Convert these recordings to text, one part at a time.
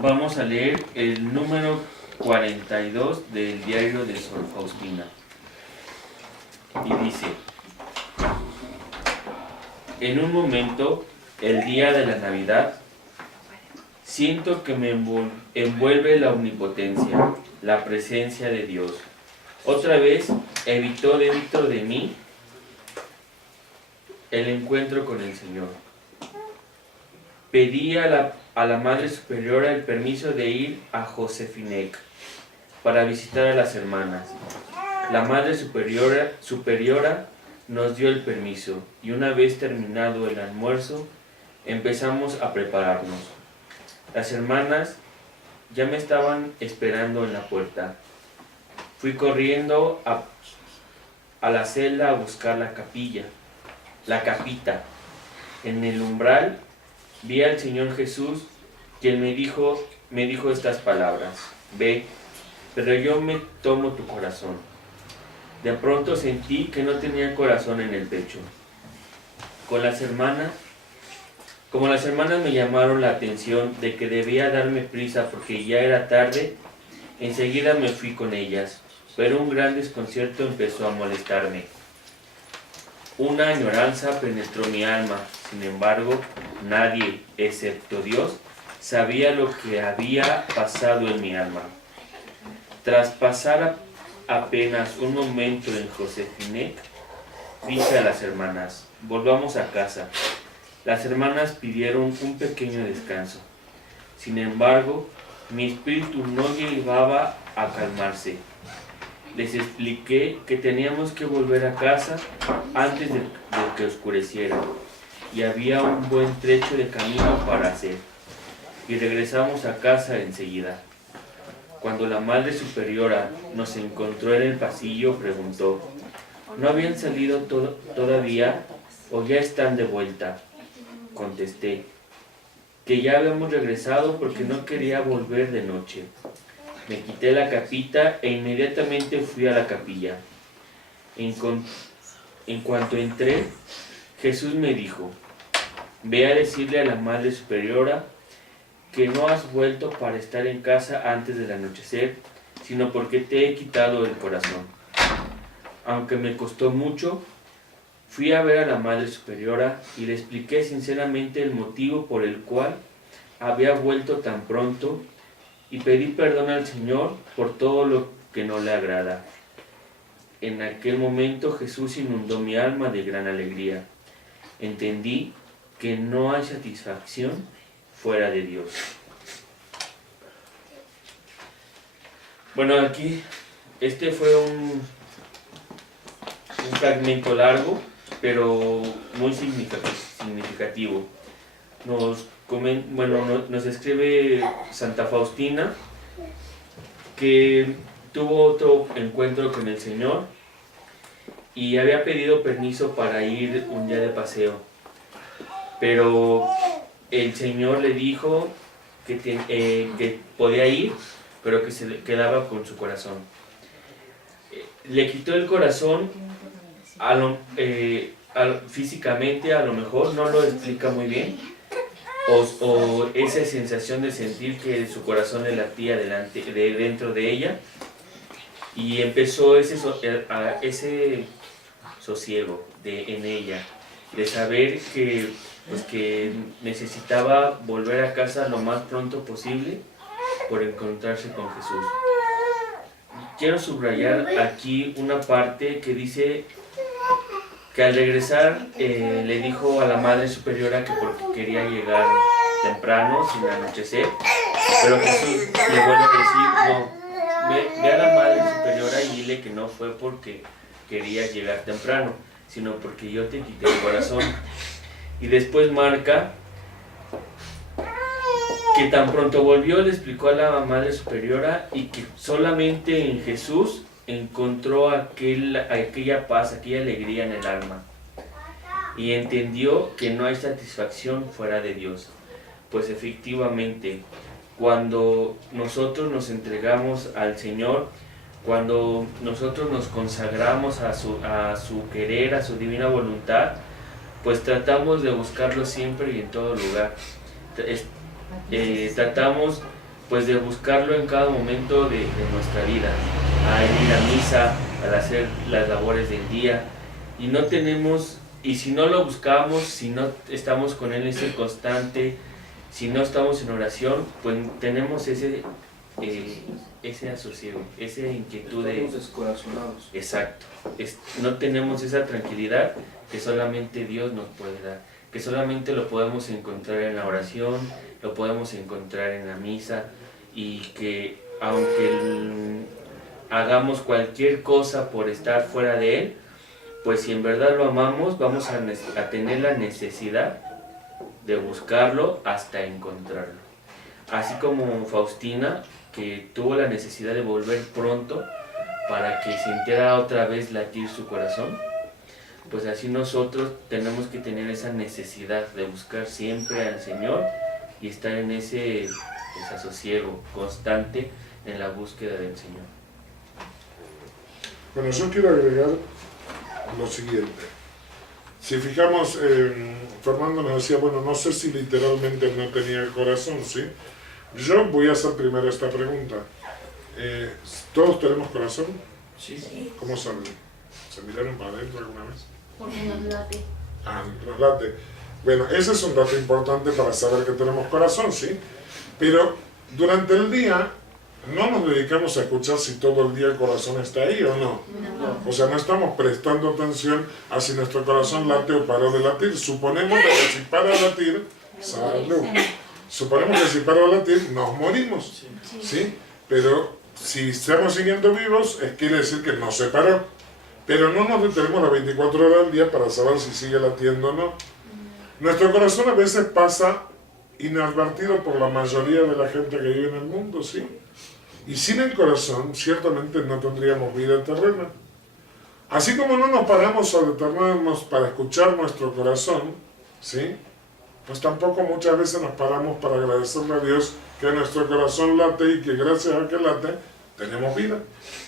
Vamos a leer el número 42 del diario de Sor Faustina. Y dice: en un momento, el día de la Navidad, siento que me envuelve la omnipotencia, la presencia de Dios. Otra vez evitó dentro de mí el encuentro con el Señor. Pedí a la Madre Superiora el permiso de ir a Josefinec para visitar a las hermanas. La Madre Superiora nos dio el permiso y una vez terminado el almuerzo empezamos a prepararnos. Las hermanas ya me estaban esperando en la puerta. Fui corriendo a la celda a buscar la capita. En el umbral vi al Señor Jesús, quien me dijo estas palabras: ve, pero yo me tomo tu corazón. De pronto sentí que no tenía corazón en el pecho. Como las hermanas me llamaron la atención de que debía darme prisa porque ya era tarde, enseguida me fui con ellas, pero un gran desconcierto empezó a molestarme. Una añoranza penetró mi alma. Sin embargo, nadie, excepto Dios, sabía lo que había pasado en mi alma. Tras pasar apenas un momento en Josefinec, dije a las hermanas: volvamos a casa. Las hermanas pidieron un pequeño descanso. Sin embargo, mi espíritu no llevaba a calmarse. Les expliqué que teníamos que volver a casa antes de que oscureciera, y había un buen trecho de camino para hacer, y regresamos a casa enseguida. Cuando la Madre Superiora nos encontró en el pasillo, preguntó: ¿no habían salido todavía o ya están de vuelta? Contesté que ya habíamos regresado porque no quería volver de noche. Me quité la capita e inmediatamente fui a la capilla. En cuanto entré, Jesús me dijo: ve a decirle a la Madre Superiora que no has vuelto para estar en casa antes del anochecer, sino porque te he quitado el corazón. Aunque me costó mucho, fui a ver a la Madre Superiora y le expliqué sinceramente el motivo por el cual había vuelto tan pronto y pedí perdón al Señor por todo lo que no le agrada. En aquel momento Jesús inundó mi alma de gran alegría. Entendí que no hay satisfacción fuera de Dios. Bueno, aquí este fue un fragmento largo, pero muy significativo. Nos escribe Santa Faustina que tuvo otro encuentro con el Señor y había pedido permiso para ir un día de paseo, pero el Señor le dijo que podía ir, pero que se quedaba con su corazón. Le quitó el corazón físicamente, a lo mejor no lo explica muy bien, o esa sensación de sentir que su corazón le latía dentro de ella, y empezó ese sosiego en ella, de saber que necesitaba volver a casa lo más pronto posible por encontrarse con Jesús. Quiero subrayar aquí una parte que dice que al regresar le dijo a la Madre Superiora que porque quería llegar temprano, sin anochecer, pero Jesús le vuelve a decir: no, ve a la Madre Superiora y dile que no fue porque quería llegar temprano, sino porque yo te quité el corazón. Y después marca que tan pronto volvió le explicó a la Madre Superiora y que solamente en Jesús encontró aquella paz, aquella alegría en el alma, y entendió que no hay satisfacción fuera de Dios. Pues efectivamente, cuando nosotros nos entregamos al Señor, cuando nosotros nos consagramos a su querer, a su divina voluntad, pues tratamos de buscarlo siempre y en todo lugar. Tratamos pues de buscarlo en cada momento de nuestra vida, al ir a misa, al hacer las labores del día, y no tenemos, y si no lo buscamos, si no estamos con Él ese constante, si no estamos en oración, pues tenemos ese asosiego, esa inquietud Estamos descorazonados. Exacto, no tenemos esa tranquilidad que solamente Dios nos puede dar, que solamente lo podemos encontrar en la oración, lo podemos encontrar en la misa, y que aunque hagamos cualquier cosa por estar fuera de Él, pues si en verdad lo amamos, vamos a tener la necesidad de buscarlo hasta encontrarlo. Así como Faustina, que tuvo la necesidad de volver pronto para que sintiera otra vez latir su corazón, pues así nosotros tenemos que tener esa necesidad de buscar siempre al Señor y estar en ese desasosiego constante en la búsqueda del Señor. Bueno, yo quiero agregar lo siguiente. Si fijamos, Fernando nos decía, bueno, no sé si literalmente no tenía el corazón, ¿sí? Yo voy a hacer primero esta pregunta. ¿Todos tenemos corazón? Sí. ¿Cómo saben? ¿Se miraron para adentro alguna vez? Porque nos late. Ah, nos late. Bueno, ese es un dato importante para saber que tenemos corazón, ¿sí? Pero durante el día no nos dedicamos a escuchar si todo el día el corazón está ahí o no. O sea, no estamos prestando atención a si nuestro corazón late o paró de latir. Suponemos que si para de latir, salud. Suponemos que si para de latir, nos morimos, ¿sí? Pero si estamos siguiendo vivos, quiere decir que no se paró. Pero no nos detenemos las 24 horas al día para saber si sigue latiendo o no. Nuestro corazón a veces pasa inadvertido por la mayoría de la gente que vive en el mundo, ¿sí? Y sin el corazón, ciertamente no tendríamos vida terrena. Así como no nos paramos a detenernos para escuchar nuestro corazón, ¿sí? Pues tampoco muchas veces nos paramos para agradecerle a Dios que nuestro corazón late y que gracias a que late tenemos vida,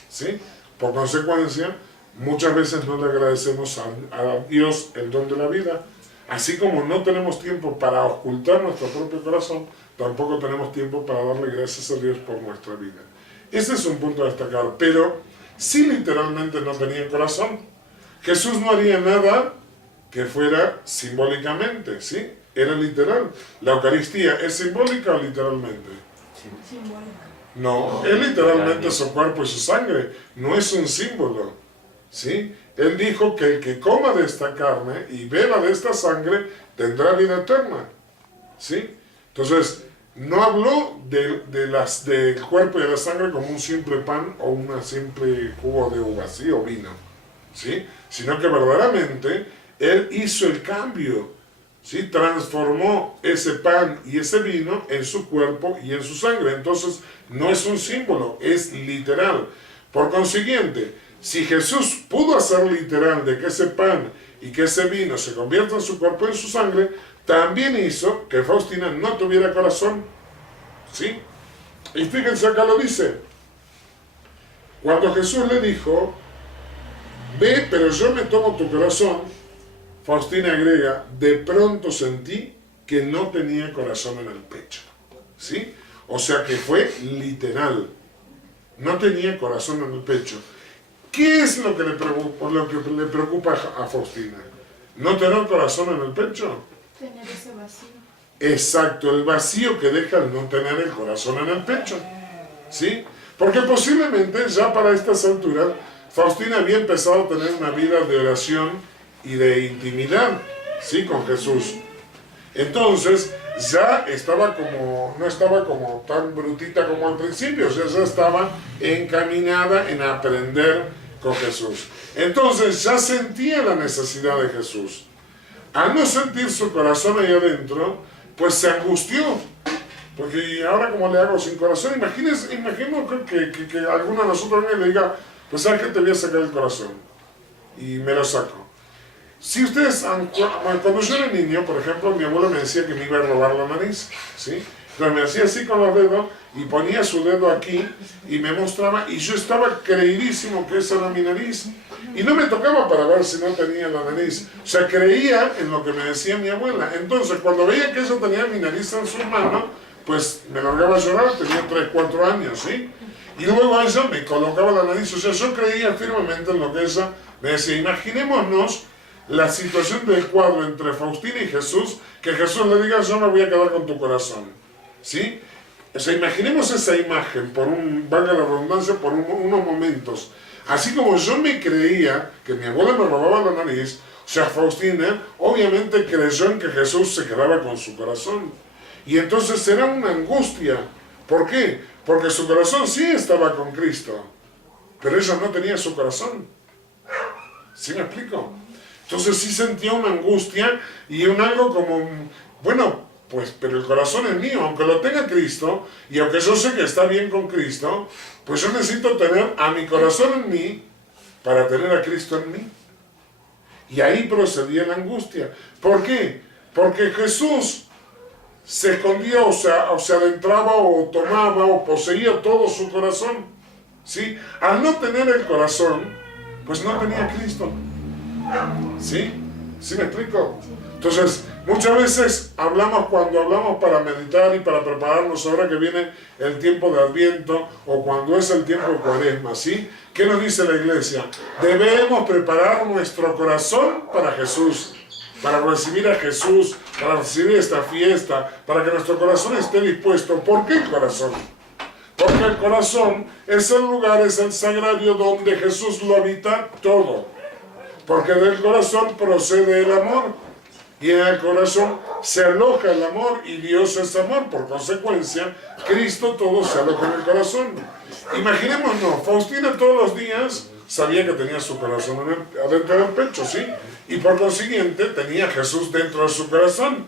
¿sí? Por consecuencia, muchas veces no le agradecemos a Dios el don de la vida. Así como no tenemos tiempo para ocultar nuestro propio corazón, tampoco tenemos tiempo para darle gracias a Dios por nuestra vida. Ese es un punto a destacar, pero si literalmente no tenía corazón, Jesús no haría nada que fuera simbólicamente, ¿sí? Era literal. ¿La Eucaristía es simbólica o literalmente? Simbólica. No, es literalmente su cuerpo y su sangre, no es un símbolo, ¿sí? Él dijo que el que coma de esta carne y beba de esta sangre tendrá vida eterna, ¿sí? Entonces, no habló del cuerpo y de la sangre como un simple pan o un simple jugo de uva, ¿sí? O vino, ¿sí? Sino que verdaderamente Él hizo el cambio, ¿sí? Transformó ese pan y ese vino en su cuerpo y en su sangre. Entonces, no es un símbolo, es literal. Por consiguiente, si Jesús pudo hacer literal de que ese pan y que ese vino se convierta en su cuerpo y en su sangre, también hizo que Faustina no tuviera corazón, ¿sí? Y fíjense, acá lo dice. Cuando Jesús le dijo, ve, pero yo me tomo tu corazón, Faustina agrega, de pronto sentí que no tenía corazón en el pecho, ¿sí? O sea que fue literal. No tenía corazón en el pecho. ¿Qué es lo que le preocupa a Faustina? ¿No tener corazón en el pecho? Tener ese vacío. Exacto, el vacío que deja el no tener el corazón en el pecho, ¿sí? Porque posiblemente ya para estas alturas Faustina había empezado a tener una vida de oración y de intimidad, ¿sí? Con Jesús. Entonces ya no estaba como tan brutita como al principio, o sea, ya estaba encaminada en aprender con Jesús. Entonces ya sentía la necesidad de Jesús. Al no sentir su corazón ahí adentro, pues se angustió. Porque ¿y ahora cómo le hago sin corazón? Imagino que alguno de nosotros le diga, pues ¿sabes qué? Te voy a sacar el corazón. Y me lo saco. Si ustedes, cuando yo era niño, por ejemplo, mi abuelo me decía que me iba a robar la nariz, ¿sí? Entonces me hacía así con los dedos y ponía su dedo aquí y me mostraba, y yo estaba creidísimo que esa era mi nariz. Y no me tocaba para ver si no tenía la nariz. O sea, creía en lo que me decía mi abuela. Entonces, cuando veía que ella tenía mi nariz en su mano, pues me largaba a llorar, tenía 3, 4 años, ¿sí? Y luego ella me colocaba la nariz, o sea, yo creía firmemente en lo que ella me decía. Imaginémonos la situación del cuadro entre Faustina y Jesús, que Jesús le diga, yo me voy a quedar con tu corazón, ¿sí? O sea, imaginemos esa imagen, valga la redundancia, por unos momentos. Así como yo me creía que mi abuela me robaba la nariz, o sea, Faustina obviamente creyó en que Jesús se quedaba con su corazón. Y entonces era una angustia. ¿Por qué? Porque su corazón sí estaba con Cristo, pero ella no tenía su corazón. ¿Sí me explico? Entonces sí sentía una angustia y algo como, bueno, pues, pero el corazón es mío, aunque lo tenga Cristo, y aunque yo sé que está bien con Cristo, pues yo necesito tener a mi corazón en mí para tener a Cristo en mí. Y ahí procedía la angustia. ¿Por qué? Porque Jesús se escondía o se adentraba o tomaba o poseía todo su corazón, ¿sí? Al no tener el corazón, pues no tenía a Cristo. ¿Sí? ¿Sí me explico? Entonces, muchas veces cuando hablamos para meditar y para prepararnos ahora que viene el tiempo de Adviento o cuando es el tiempo de Cuaresma, ¿sí? ¿Qué nos dice la Iglesia? Debemos preparar nuestro corazón para Jesús, para recibir a Jesús, para recibir esta fiesta, para que nuestro corazón esté dispuesto. ¿Por qué el corazón? Porque el corazón es el lugar, es el sagrario donde Jesús lo habita todo. Porque del corazón procede el amor. Y en el corazón se aloja el amor y Dios es amor. Por consecuencia, Cristo todo se aloja en el corazón. Imaginémonos, Faustina todos los días sabía que tenía su corazón adentro del pecho, ¿sí? Y por consiguiente tenía a Jesús dentro de su corazón.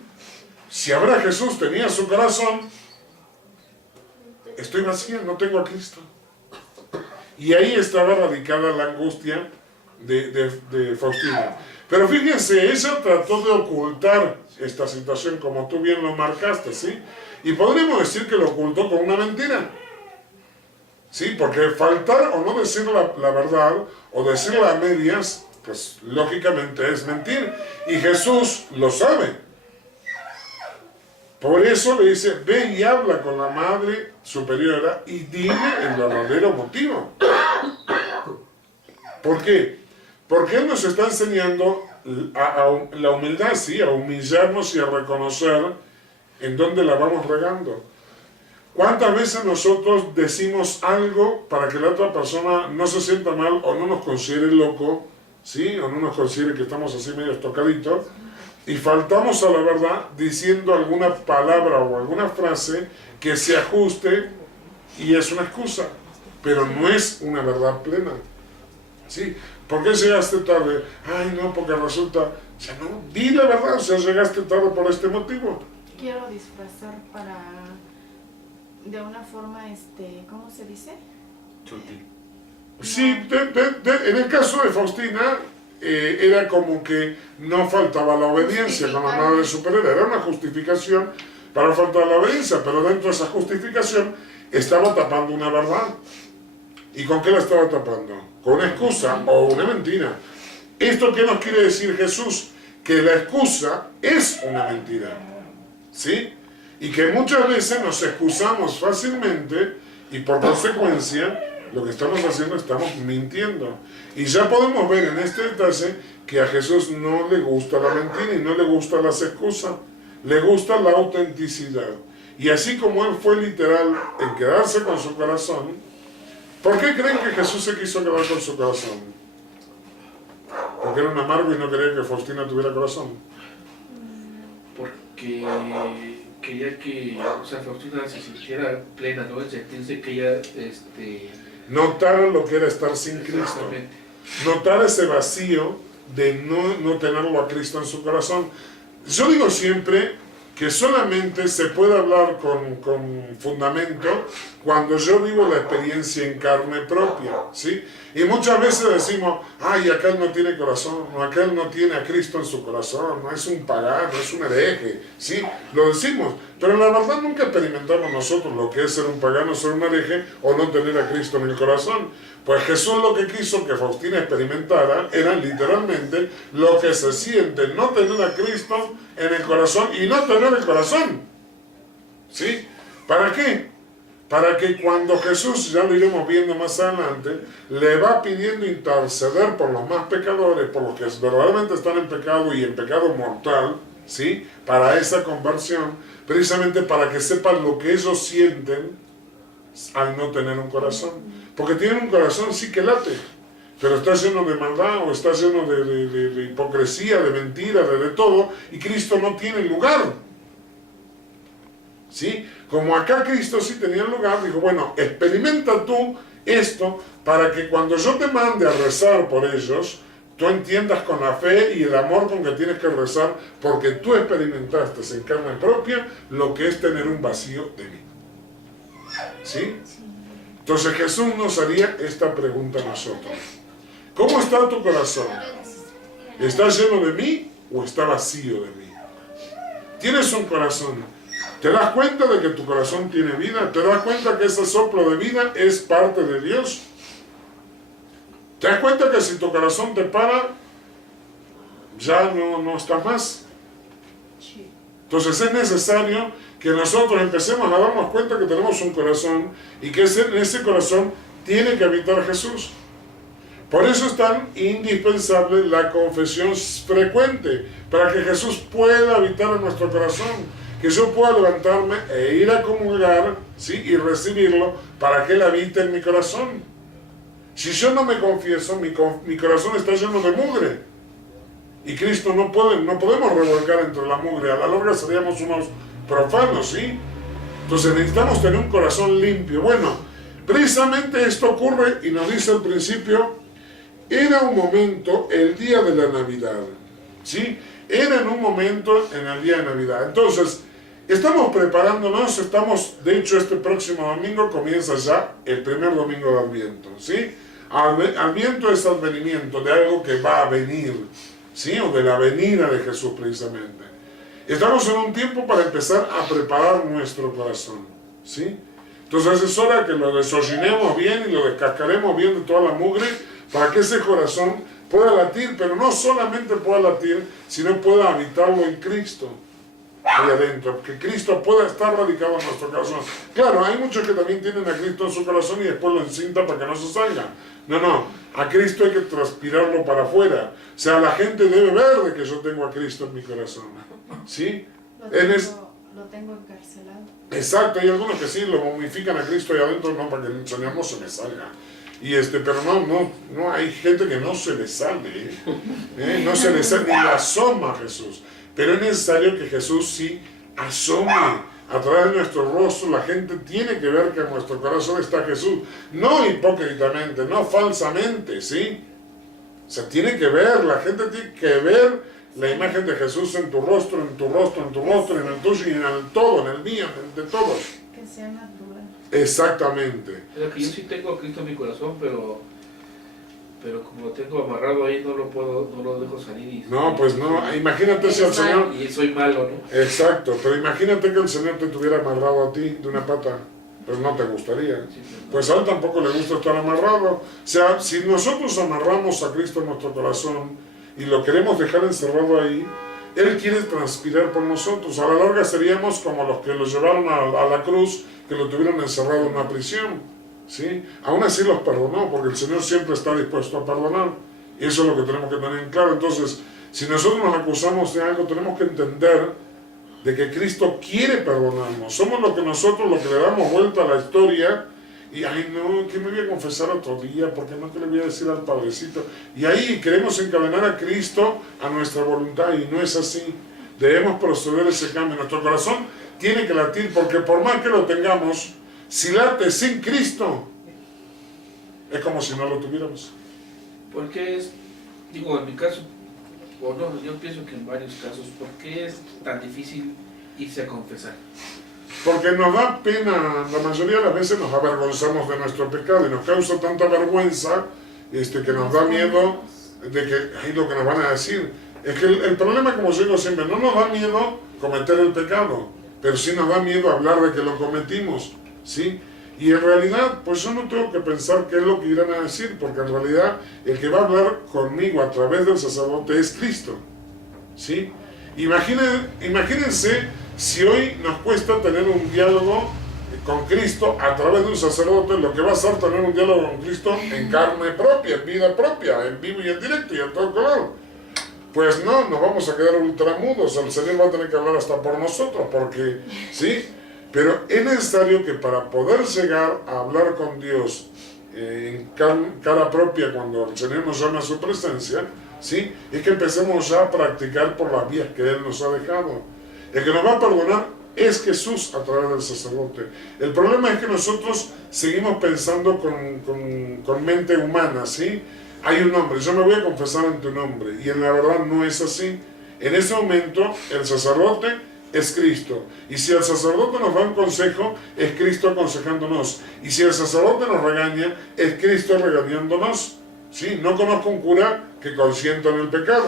Si ahora Jesús tenía su corazón, estoy vacía, no tengo a Cristo. Y ahí estaba radicada la angustia de Faustina. Pero fíjense, ella trató de ocultar esta situación, como tú bien lo marcaste, ¿sí? Y podríamos decir que lo ocultó con una mentira. ¿Sí? Porque faltar o no decir la verdad, o decirla a medias, pues lógicamente es mentir. Y Jesús lo sabe. Por eso le dice, ve y habla con la Madre Superiora y dile el verdadero motivo. ¿Por qué? Porque Él nos está enseñando a la humildad, sí, a humillarnos y a reconocer en dónde la vamos regando. ¿Cuántas veces nosotros decimos algo para que la otra persona no se sienta mal o no nos considere loco, ¿sí? O no nos considere que estamos así medio tocaditos, y faltamos a la verdad diciendo alguna palabra o alguna frase que se ajuste y es una excusa, pero no es una verdad plena, ¿sí? ¿Por qué llegaste tarde? Ay, no, porque resulta, o sea, no, di la verdad, o sea, llegaste tarde por este motivo. Quiero disfrazar de una forma, ¿cómo se dice? Sutil. Sí, en el caso de Faustina, era como que no faltaba la obediencia con la Madre Superior, era una justificación para faltar la obediencia, pero dentro de esa justificación estaba tapando una verdad. ¿Y con qué la estaba tapando? ¿Con una excusa o una mentira? ¿Esto qué nos quiere decir Jesús? Que la excusa es una mentira, ¿sí? Y que muchas veces nos excusamos fácilmente y por consecuencia lo que estamos haciendo, estamos mintiendo. Y ya podemos ver en este detalle que a Jesús no le gusta la mentira y no le gustan las excusas, le gusta la autenticidad. Y así como Él fue literal en quedarse con su corazón, ¿por qué creen que Jesús se quiso quedar con su corazón? Porque era un amargo y no quería que Faustina tuviera corazón. Porque quería que, o sea, Faustina se sintiera plena, ¿no? En sentirse que ella, Notar lo que era estar sin Cristo. Exactamente. Notar ese vacío de no tenerlo a Cristo en su corazón. Yo digo siempre que solamente se puede hablar con fundamento cuando yo vivo la experiencia en carne propia, ¿sí? Y muchas veces decimos, ay, aquel no tiene corazón, o aquel no tiene a Cristo en su corazón, no es un pagano, es un hereje, ¿sí? Lo decimos, pero la verdad nunca experimentamos nosotros lo que es ser un pagano, ser un hereje, o no tener a Cristo en el corazón. Pues Jesús lo que quiso que Faustina experimentara era literalmente lo que se siente no tener a Cristo en el corazón y no tener el corazón, ¿sí? ¿Para qué? Para que cuando Jesús, ya lo iremos viendo más adelante, le va pidiendo interceder por los más pecadores, por los que verdaderamente están en pecado y en pecado mortal, ¿sí? Para esa conversión, precisamente para que sepan lo que ellos sienten al no tener un corazón. Porque tienen un corazón sí que late, pero está lleno de maldad o está lleno de hipocresía, de mentira, de todo, y Cristo no tiene lugar. ¿Sí? Como acá Cristo sí tenía lugar, dijo, bueno, experimenta tú esto para que cuando yo te mande a rezar por ellos, tú entiendas con la fe y el amor con que tienes que rezar, porque tú experimentaste en carne propia lo que es tener un vacío de mí. ¿Sí? Entonces Jesús nos haría esta pregunta a nosotros. ¿Cómo está tu corazón? ¿Está lleno de mí o está vacío de mí? ¿Tienes un corazón? ¿Te das cuenta de que tu corazón tiene vida? ¿Te das cuenta que ese soplo de vida es parte de Dios? ¿Te das cuenta que si tu corazón te para, ya no estás más? Entonces es necesario que nosotros empecemos a darnos cuenta que tenemos un corazón y que en ese corazón tiene que habitar Jesús. Por eso es tan indispensable la confesión frecuente, para que Jesús pueda habitar en nuestro corazón. Que yo pueda levantarme e ir a comulgar, ¿sí? Y recibirlo para que Él habite en mi corazón. Si yo no me confieso, mi corazón está lleno de mugre. Y Cristo no podemos revolcar entre la mugre. A la larga seríamos unos profanos, ¿sí? Entonces necesitamos tener un corazón limpio. Bueno, precisamente esto ocurre y nos dice al principio, era un momento, el día de la Navidad, ¿sí? Era en un momento en el día de Navidad. Entonces, estamos preparándonos, de hecho este próximo domingo comienza ya el primer domingo de Adviento, ¿sí? Adviento es advenimiento de algo que va a venir, ¿sí? O de la venida de Jesús precisamente. Estamos en un tiempo para empezar a preparar nuestro corazón, ¿sí? Entonces es hora que lo desollinemos bien y lo descascaremos bien de toda la mugre para que ese corazón pueda latir, pero no solamente pueda latir, sino pueda habitarlo en Cristo, ahí adentro, que Cristo pueda estar radicado en nuestro corazón. Claro, hay muchos que también tienen a Cristo en su corazón y después lo encintan para que no se salga. No, a Cristo hay que transpirarlo para afuera. O sea, la gente debe ver de que yo tengo a Cristo en mi corazón, ¿sí? Lo tengo encarcelado. Exacto, hay algunos que sí, lo momifican a Cristo ahí adentro, no, para que el Señor no se me salga. Pero no, hay gente que no se le sale, no se le sale, ni le asoma a Jesús. Pero es necesario que Jesús sí asome a través de nuestro rostro. La gente tiene que ver que en nuestro corazón está Jesús, no hipócritamente, no falsamente, ¿sí? O sea, tiene que ver, la gente tiene que ver la imagen de Jesús en tu rostro, en tu rostro, en tu rostro, en el tuyo y en el todo, en el mío, en el de todos. Que sea natural. Exactamente. O sea, que yo sí tengo a Cristo en mi corazón, pero como lo tengo amarrado ahí, no lo dejo salir. No, pues no, imagínate si el Señor... Y soy malo, ¿no? Exacto, pero imagínate que el Señor te tuviera amarrado a ti de una pata, pues no te gustaría. Pues a Él tampoco le gusta estar amarrado. O sea, si nosotros amarramos a Cristo en nuestro corazón y lo queremos dejar encerrado ahí, Él quiere transpirar por nosotros. A la larga seríamos como los que lo llevaron a la cruz, que lo tuvieron encerrado en una prisión, ¿sí? Aún así los perdonó, porque el Señor siempre está dispuesto a perdonar. Y eso es lo que tenemos que tener en claro. Entonces, si nosotros nos acusamos de algo, tenemos que entender de que Cristo quiere perdonarnos. Somos lo que le damos vuelta a la historia y, ay no, que me voy a confesar otro día, porque no, que le voy a decir al Padrecito. Y ahí queremos encadenar a Cristo a nuestra voluntad y no es así. Debemos proceder ese cambio. Nuestro corazón tiene que latir, porque por más que lo tengamos, si late sin Cristo, es como si no lo tuviéramos. Porque en mi caso, o no, yo pienso que en varios casos, ¿por qué es tan difícil irse a confesar? Porque nos da pena, la mayoría de las veces nos avergonzamos de nuestro pecado y nos causa tanta vergüenza que nos da miedo de que, ay, lo que nos van a decir. Es que el problema, como yo digo siempre, no nos da miedo cometer el pecado, pero sí nos da miedo hablar de que lo cometimos, ¿sí? Y en realidad, pues yo no tengo que pensar qué es lo que irán a decir, porque en realidad el que va a hablar conmigo a través del sacerdote es Cristo, ¿sí? Imagínense si hoy nos cuesta tener un diálogo con Cristo a través de un sacerdote, lo que va a hacer tener un diálogo con Cristo en carne propia, en vida propia, en vivo y en directo y en todo color. Pues no, nos vamos a quedar ultramudos, el Señor va a tener que hablar hasta por nosotros, porque, ¿sí? Pero es necesario que para poder llegar a hablar con Dios en cara propia cuando el Señor nos llama a su presencia, ¿sí? Es que empecemos ya a practicar por las vías que Él nos ha dejado. El que nos va a perdonar es Jesús a través del sacerdote. El problema es que nosotros seguimos pensando con mente humana, ¿sí? Hay un hombre, yo me voy a confesar ante un hombre, y en la verdad no es así. En ese momento el sacerdote es Cristo, y si el sacerdote nos da un consejo, es Cristo aconsejándonos, y si el sacerdote nos regaña, es Cristo regañándonos, ¿sí? No conozco un cura que consienta en el pecado,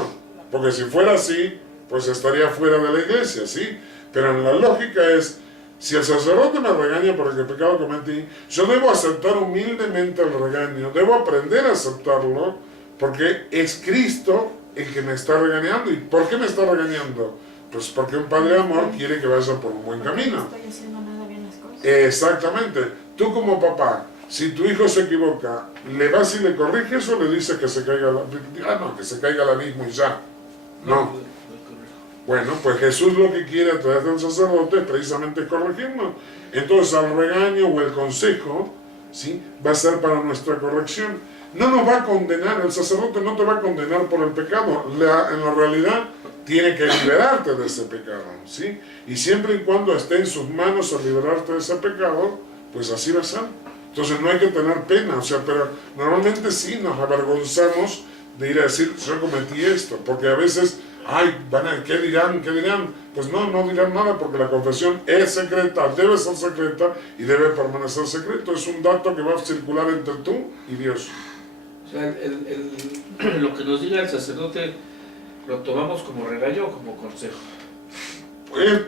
porque si fuera así, pues estaría fuera de la iglesia, ¿sí? Pero en la lógica es, si el sacerdote me regaña por el pecado que cometí, yo debo aceptar humildemente el regaño, debo aprender a aceptarlo, porque es Cristo el que me está regañando. ¿Y por qué me está regañando? Pues porque un padre de amor quiere que vaya por un buen camino. No estoy haciendo nada bien las cosas. Exactamente. Tú como papá, si tu hijo se equivoca, ¿le vas y le corriges o le dices que se caiga que se caiga al abismo y ya? No. Bueno, pues Jesús lo que quiere a través del sacerdote es precisamente corregirnos. Entonces el regaño o el consejo, ¿sí? Va a ser para nuestra corrección. No nos va a condenar, el sacerdote no te va a condenar por el pecado. En la realidad tiene que liberarte de ese pecado, ¿sí? Y siempre y cuando esté en sus manos al liberarte de ese pecado, pues así va a ser. Entonces no hay que tener pena, o sea, pero normalmente sí nos avergonzamos de ir a decir, yo cometí esto, porque a veces... Ay, ¿qué dirán? ¿Qué dirán? Pues no dirán nada porque la confesión es secreta, debe ser secreta y debe permanecer secreto. Es un dato que va a circular entre tú y Dios. O sea, lo que nos diga el sacerdote, ¿lo tomamos como regaño o como consejo?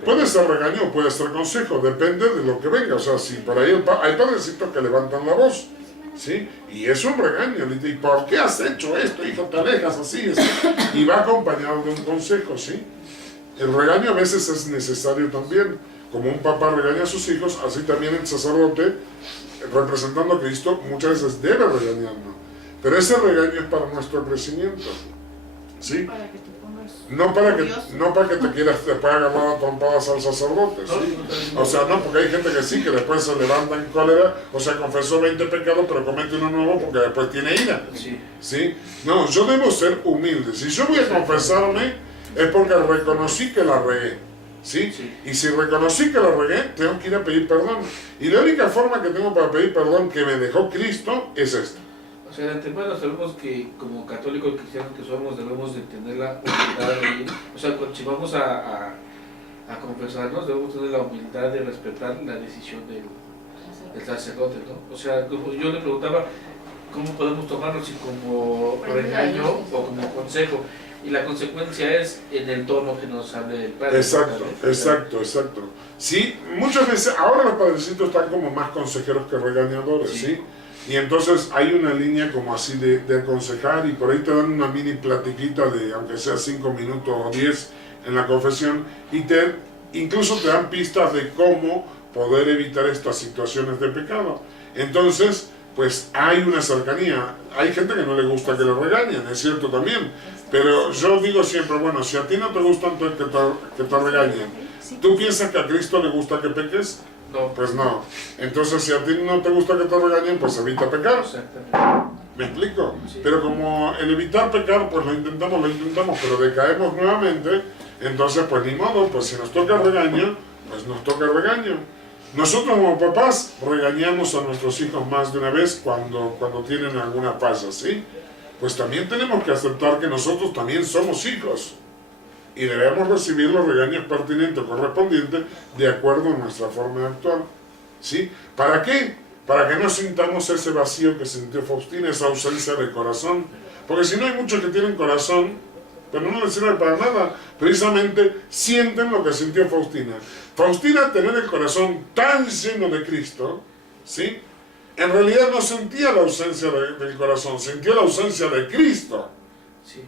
Puede ser regaño o puede ser consejo, depende de lo que venga. O sea, si por ahí hay padrecitos que levantan la voz, ¿sí? Y es un regaño. ¿Y por qué has hecho esto, hijo? Te alejas así, así. Y va acompañado de un consejo, ¿sí? El regaño a veces es necesario también. Como un papá regaña a sus hijos, así también el sacerdote, representando a Cristo, muchas veces debe regañarnos. Pero ese regaño es para nuestro crecimiento, ¿sí? Para que te pongas No para que te quieras después agarrar a trompadas al sacerdote, ¿sí? O sea, no, porque hay gente que sí, que después se levanta en cólera, o sea, confesó 20 pecados, pero comete uno nuevo porque después tiene ira, ¿sí? No, yo debo ser humilde. Si yo voy a confesarme, es porque reconocí que la regué, ¿sí? Y si reconocí que la regué, tengo que ir a pedir perdón. Y la única forma que tengo para pedir perdón que me dejó Cristo es esta. O sea, de antemano sabemos que como católicos cristianos que somos debemos de tener la humildad de ir, o sea, si vamos a confesarnos debemos tener la humildad de respetar la decisión del sacerdote, ¿no? O sea, como yo le preguntaba, ¿cómo podemos tomarlo si como regaño o como consejo? Y la consecuencia es en el tono que nos hable el padre. Exacto. Sí, muchas veces, ahora los padrecitos están como más consejeros que regañadores, ¿sí? Y entonces hay una línea como así de aconsejar y por ahí te dan una mini platiquita de, aunque sea 5 minutos o 10 en la confesión y incluso te dan pistas de cómo poder evitar estas situaciones de pecado. Entonces, pues hay una cercanía. Hay gente que no le gusta que le regañen, es cierto también. Pero yo digo siempre, bueno, si a ti no te gusta que te regañen, ¿tú piensas que a Cristo le gusta que peques? No. Pues no. Entonces, si a ti no te gusta que te regañen, pues evita pecar. Exactamente. ¿Me explico? Sí. Pero como el evitar pecar, pues lo intentamos, pero decaemos nuevamente, entonces pues ni modo, pues si nos toca regaño, pues nos toca regaño. Nosotros como papás regañamos a nuestros hijos más de una vez cuando tienen alguna falla, ¿sí? Pues también tenemos que aceptar que nosotros también somos hijos. Y debemos recibir los regaños pertinentes o correspondientes de acuerdo a nuestra forma de actuar, ¿sí? ¿Para qué? Para que no sintamos ese vacío que sintió Faustina, esa ausencia de corazón. Porque si no hay muchos que tienen corazón, pero no les sirve para nada. Precisamente sienten lo que sintió Faustina. Faustina, tener el corazón tan lleno de Cristo, ¿sí? En realidad no sentía la ausencia del corazón, sintió la ausencia de Cristo,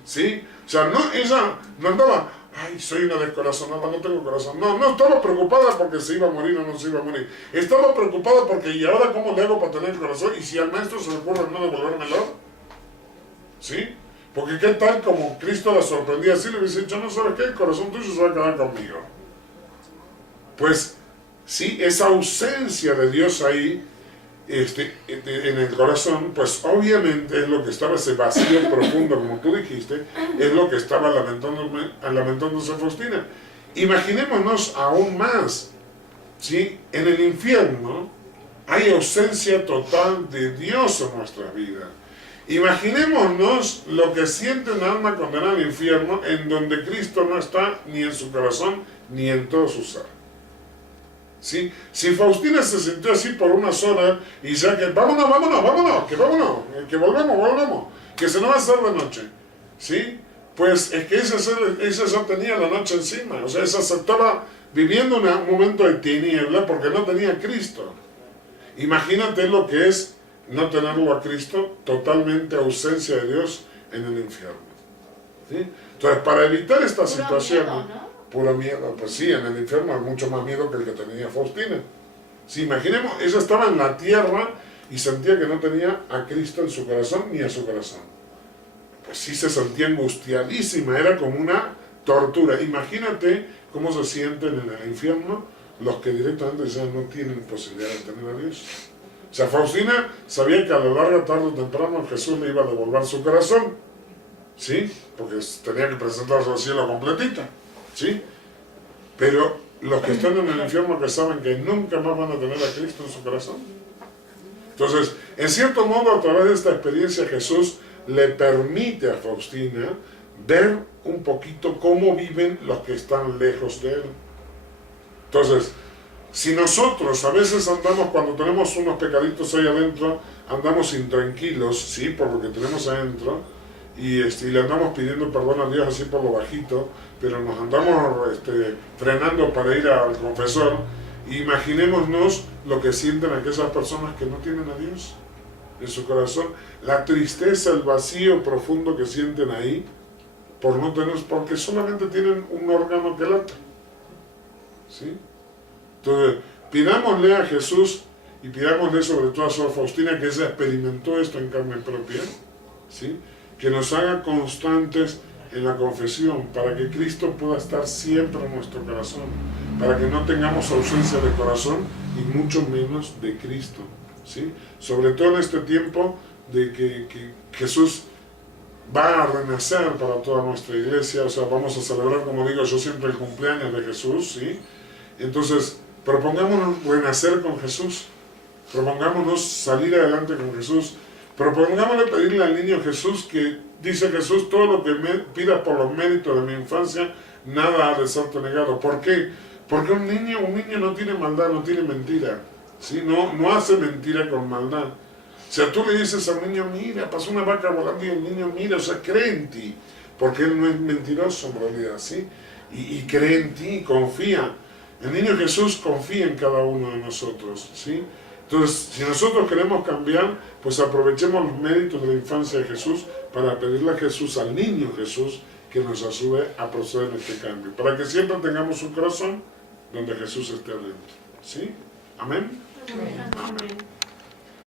¿sí? O sea, ella no andaba, ay, soy una descorazonada, no tengo corazón. No, no estaba preocupada porque se iba a morir o no se iba a morir. Estaba preocupada porque, ¿y ahora cómo le hago para tener corazón? ¿Y si al maestro se le ocurre no devolvérmelo? ¿Sí? Porque qué tal como Cristo la sorprendía así, le hubiese dicho, no sabes qué, el corazón tuyo se va a quedar conmigo. Pues sí, esa ausencia de Dios ahí, en el corazón, pues obviamente es lo que estaba, ese vacío profundo, como tú dijiste, es lo que estaba lamentándose Faustina. Imaginémonos aún más, ¿sí? En el infierno hay ausencia total de Dios en nuestra vida. Imaginémonos lo que siente un alma condenada al infierno, en donde Cristo no está ni en su corazón ni en todo su ser. ¿Sí? Si Faustina se sintió así por unas horas y ya que vámonos, que volvemos, que se nos va a hacer de noche, ¿sí? Pues es que ella ya tenía la noche encima, o sea, ella se estaba viviendo un momento de tiniebla porque no tenía a Cristo. Imagínate lo que es no tenerlo a Cristo, totalmente ausencia de Dios en el infierno, ¿sí? Entonces, para evitar esta situación, miedo, ¿no? Puro miedo, pues sí, en el infierno hay mucho más miedo que el que tenía Faustina. Si imaginemos, ella estaba en la tierra y sentía que no tenía a Cristo en su corazón ni a su corazón. Pues sí se sentía angustiadísima, era como una tortura. Imagínate cómo se sienten en el infierno los que directamente ya no tienen posibilidad de tener a Dios. O sea, Faustina sabía que a lo largo, tarde o temprano, Jesús le iba a devolver su corazón, ¿sí? Porque tenía que presentarse al cielo completita. ¿Sí? Pero los que están en el infierno que saben que nunca más van a tener a Cristo en su corazón. Entonces, en cierto modo, a través de esta experiencia, Jesús le permite a Faustina ver un poquito cómo viven los que están lejos de Él. Entonces, si nosotros a veces andamos, cuando tenemos unos pecaditos ahí adentro, andamos intranquilos, ¿sí? Por lo que tenemos adentro, y le andamos pidiendo perdón a Dios así por lo bajito, pero nos andamos frenando para ir al confesor. Imaginémonos lo que sienten aquellas personas que no tienen a Dios en su corazón, la tristeza, el vacío profundo que sienten ahí por no tener, porque solamente tienen un órgano que late, ¿sí? Entonces, pidámosle a Jesús y pidámosle sobre todo a Sor Faustina, que ella experimentó esto en carne propia, ¿sí? Que nos haga constantes en la confesión, para que Cristo pueda estar siempre en nuestro corazón, para que no tengamos ausencia de corazón y mucho menos de Cristo, ¿sí? Sobre todo en este tiempo de que Jesús va a renacer para toda nuestra iglesia, o sea, vamos a celebrar, como digo yo siempre, el cumpleaños de Jesús, ¿sí? Entonces, propongámonos renacer con Jesús, propongámonos salir adelante con Jesús, propongámosle pedirle al niño Jesús, que dice Jesús, todo lo que me pida por los méritos de mi infancia, nada ha de serte negado. ¿Por qué? Porque un niño no tiene maldad, no tiene mentira, ¿sí? No hace mentira con maldad. O sea, tú le dices al niño, mira, pasó una vaca volando, y el niño mira, o sea, cree en ti, porque él no es mentiroso en realidad, ¿sí? Y cree en ti, confía. El niño Jesús confía en cada uno de nosotros, ¿sí? Entonces, si nosotros queremos cambiar, pues aprovechemos los méritos de la infancia de Jesús para pedirle a Jesús, al niño Jesús, que nos ayude a proceder en este cambio, para que siempre tengamos un corazón donde Jesús esté adentro, ¿sí? Amén. Amén.